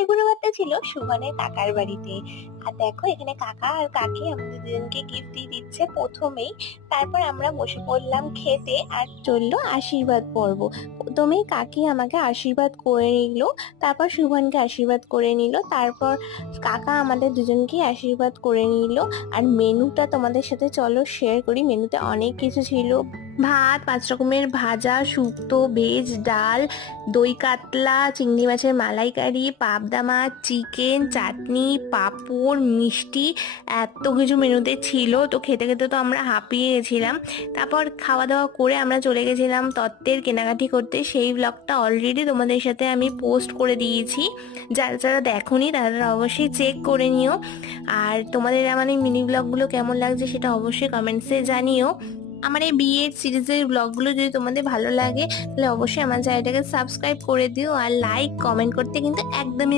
আজকের গুরুবারটা ছিল সুমনের কাকার বাড়িতে। আর দেখো, এখানে কাকা আর কাকি আমাদের দুজনকে গিফট দিয়ে দিচ্ছে প্রথমেই। তারপর আমরা বসে পড়লাম খেতে আর চলল আশীর্বাদ পর্ব। প্রথমেই কাকি আমাকে আশীর্বাদ করে নিল, তারপর সুমনকে আশীর্বাদ করে নিল, তারপর কাকা আমাদের দুজনকে আশীর্বাদ করে নিল। আর মেনুটা তোমাদের সাথে চলো শেয়ার করি মেনুতে অনেক কিছু ছিল। ভাত, পাঁচ রকমের ভাজা, শুক্তো, ভেজ, ডাল, দই কাতলা, চিংড়ি মাছের মালাইকারি, পাবদা মাছ, চিকেন, চাটনি, পাঁপড়, মিষ্টি, এত কিছু মেনুতে ছিল। তো খেতে খেতে তো আমরা হাঁপিয়ে গেছিলাম। তারপর খাওয়া দাওয়া করে আমরা চলে গেছিলাম তত্ত্বের কেনাকাটি করতে। সেই ব্লগটা অলরেডি তোমাদের সাথে আমি পোস্ট করে দিয়েছি। যারা যারা দেখোনি, তারা অবশ্যই চেক করে নিও। আর তোমাদের আমার এই মিনি ব্লগগুলো কেমন লাগছে সেটা অবশ্যই কমেন্টসে জানিও। আমার এই বিয়ের সিরিজের ব্লগগুলো যদি তোমাদের ভালো লাগে, তাহলে অবশ্যই আমার চ্যানেলটাকে সাবস্ক্রাইব করে দিও আর লাইক কমেন্ট করতে কিন্তু একদমই